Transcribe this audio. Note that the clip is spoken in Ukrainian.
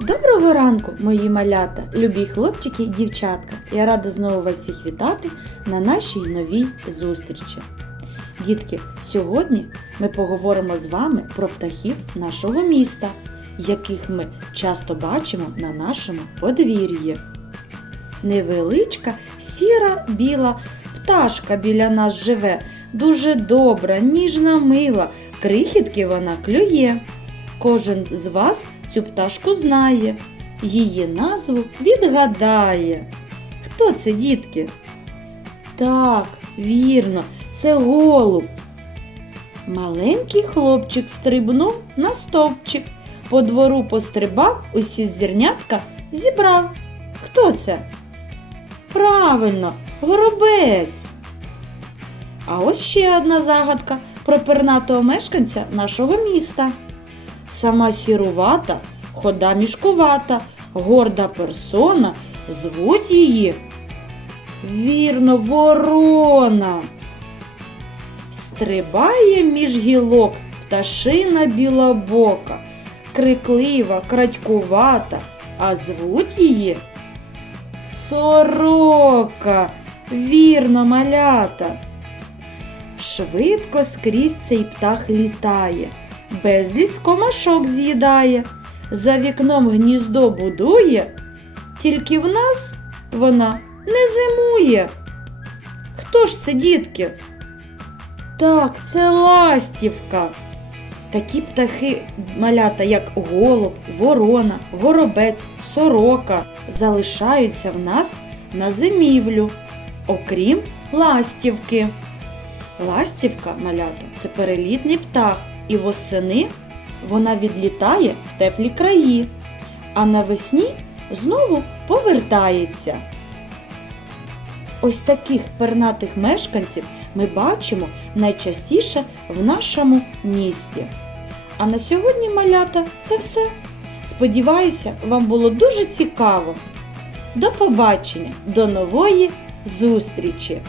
Доброго ранку, мої малята, любі хлопчики і дівчатка. Я рада знову вас всіх вітати на нашій новій зустрічі. Дітки, сьогодні ми поговоримо з вами про птахів нашого міста, яких ми часто бачимо на нашому подвір'ї. Невеличка сіра біла пташка біля нас живе, дуже добра, ніжна, мила, крихітки вона клює. Кожен з вас цю пташку знає, її назву відгадає. Хто це, дітки? Так, вірно, це голуб. Маленький хлопчик стрибнув на стовпчик, по двору пострибав, усі зірнятка зібрав. Хто це? Правильно, горобець. А ось ще одна загадка про пернатого мешканця нашого міста. Сама сірувата, хода мішкувата, горда персона, звуть її. Вірно, ворона. Стрибає між гілок пташина білобока, криклива, крадькувата, а звуть її сорока. Вірно, малята. Швидко скрізь цей птах літає безліч комашок з'їдає, за вікном гніздо будує, тільки в нас вона не зимує. Хто ж це, дітки? Так, це ластівка. Такі птахи малята, як голуб, ворона, горобець, сорока, залишаються в нас на зимівлю, окрім ластівки. Ластівка малята це перелітний птах, і восени вона відлітає в теплі краї, а навесні знову повертається. Ось таких пернатих мешканців ми бачимо найчастіше в нашому місті. А на сьогодні, малята, це все. Сподіваюся, вам було дуже цікаво. До побачення, до нової зустрічі!